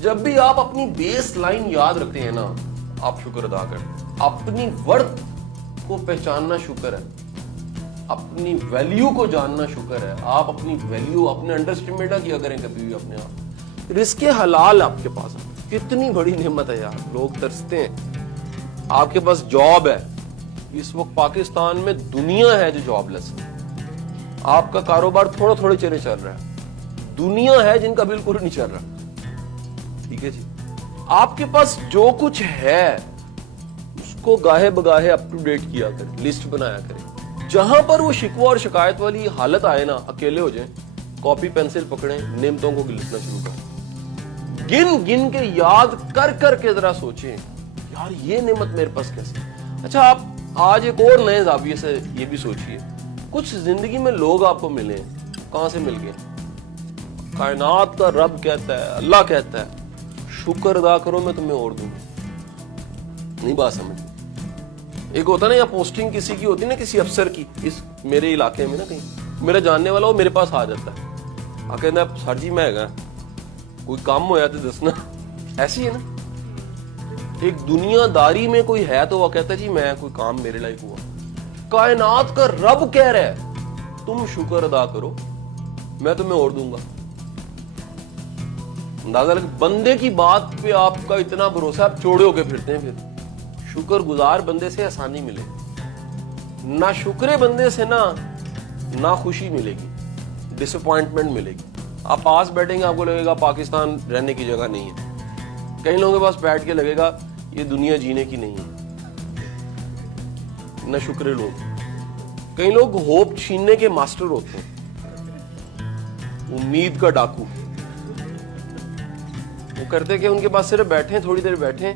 جب بھی آپ اپنی بیس لائن یاد رکھتے ہیں نا, آپ شکر ادا کریں. اپنی ورتھ کو پہچاننا شکر ہے, اپنی ویلیو کو جاننا شکر ہے. آپ اپنی ویلیو اپنے انڈرسٹیمیٹ نہ کیا کریں کبھی بھی اپنے آپ. رزق حلال آپ کے پاس کتنی بڑی نعمت ہے یار. لوگ ترستے ہیں. آپ کے پاس جاب ہے. اس وقت پاکستان میں دنیا ہے جو جاب لیس ہے. آپ کا کاروبار تھوڑا تھوڑے چلے چل رہا ہے. دنیا ہے جن کا بالکل نہیں چل رہا. ٹھیک ہے جی. آپ کے پاس جو کچھ ہے اس کو گاہے بگاہے اپ ٹو ڈیٹ کیا کریں, لسٹ بنایا کریں. جہاں پر وہ شکوہ اور شکایت والی حالت آئے نا, اکیلے ہو جائیں, کاپی پینسل پکڑیں, نعمتوں کو لکھنا شروع کریں. گن گن کے یاد کر کر کے ذرا سوچیں یار یہ نعمت میرے پاس کیسے. اچھا آپ آج ایک اور نئے زاویے سے یہ بھی سوچئے, کچھ زندگی میں لوگ آپ کو ملے ہیں, کہاں سے مل گئے؟ کائنات کا رب کہتا ہے, اللہ کہتا ہے شکر ادا کرو میں تمہیں اور دوں. نہیں بات سمجھ. ایک ہوتا نا یا پوسٹنگ کسی کی ہوتی نا, کسی افسر کی, اس میرے علاقے میں نا کہیں میرا جاننے والا وہ میرے پاس آ جاتا ہے, کہنا سر جی میں گا کوئی کام ہوا تو دسنا. ایسی ہے نا, ایک دنیا داری میں کوئی ہے تو وہ کہتا ہے جی میں کوئی کام میرے لائق ہوا. کائنات کا رب کہہ رہا ہے تم شکر ادا کرو میں تمہیں اور دوں گا. اندازہ لگے بندے کی بات پہ آپ کا اتنا بھروسہ, آپ چوڑے ہو کے پھرتے ہیں. پھر شکر گزار بندے سے آسانی ملے, نہ شکرے بندے سے نہ خوشی ملے گی, ڈس اپوائنٹمنٹ ملے گی. آپ پاس بیٹھیں گے آپ کو لگے گا پاکستان رہنے کی جگہ نہیں ہے. کئی لوگوں کے پاس بیٹھ کے لگے گا یہ دنیا جینے کی نہیں ہے. نہ شکرے لوگ. کئی لوگ ہوپ چھیننے کے ماسٹر ہوتے ہیں, امید کا ڈاکو. وہ کرتے کہ ان کے پاس صرف بیٹھیں, تھوڑی دیر بیٹھیں,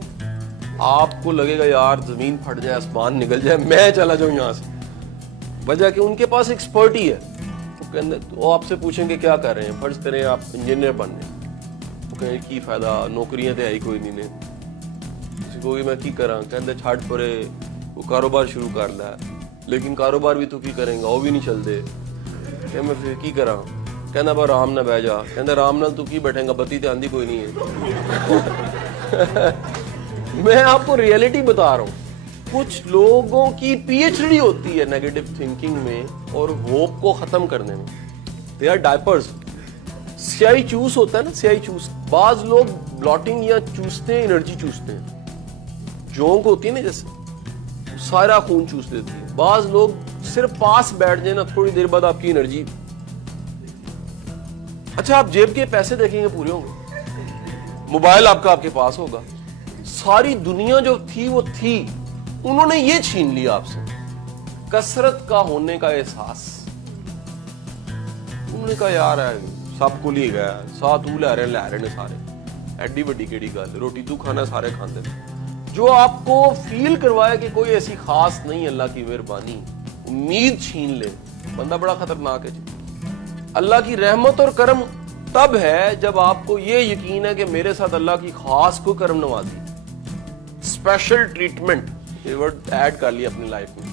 آپ کو لگے گا یار زمین پھٹ جائے, آسمان نکل جائے, میں چلا جاؤں یہاں سے. وجہ کہ ان کے پاس ایکسپرٹ ہی ہے. وہ آپ سے پوچھیں کہ کیا کر رہے ہیں, فرض کریں آپ انجینئر بن رہے ہیں, وہ کہیں کی فائدہ, نوکریاں تو ہے ہی کوئی نہیں نے. کسی کو میں کی کراں, کہتے چھٹ پرے وہ کاروبار شروع کر لیا, لیکن کاروبار بھی تو کی کریں گا, وہ بھی نہیں چل دے. کہ میں پھر کی کراں, کہنا با رام نہ بہ جا, کہنا رام نال تو کی بیٹھیں گا, بتی تے آندھی کوئی نہیں ہے. میں آپ کو ریئلٹی بتا رہا ہوں. کچھ لوگوں کی پی ایچ ڈی ہوتی ہے نیگیٹو تھنکنگ میں اور ہوپ کو ختم کرنے میں. They are diapers. سیاہی چوس ہوتا ہے نا, سیاہی چوس. بعض لوگ بلاٹنگ یا چوستے ہیں, انرجی چوستے ہیں, جونک ہوتی ہے نا جیسے, سارا خون چوس دیتی ہے. بعض لوگ صرف پاس بیٹھ جائیں نا, تھوڑی دیر بعد آپ کی انرجی. اچھا آپ جیب کے پیسے دیکھیں گے پورے ہوں گے, موبائل آپ کا آپ کے پاس ہوگا, ساری دنیا جو تھی وہ تھی, انہوں نے یہ چھین لیا آپ سے. کثرت کا ہونے کا احساس. انہوں نے کہا یار سب کو لے گیا, ساتھ لے رہے نے سارے, ایڈی وڈی کیڑی گل, روٹی تو کھانا سارے کھاندے. جو آپ کو فیل کروائے کہ کوئی ایسی خاص نہیں, اللہ کی مہربانی, امید چھین لے, بندہ بڑا خطرناک ہے جی. اللہ کی رحمت اور کرم تب ہے جب آپ کو یہ یقین ہے کہ میرے ساتھ اللہ کی خاص کو کرم نوازی, اسپیشل ٹریٹمنٹ, یہ ورڈ ایڈ کر لیا اپنی لائف میں.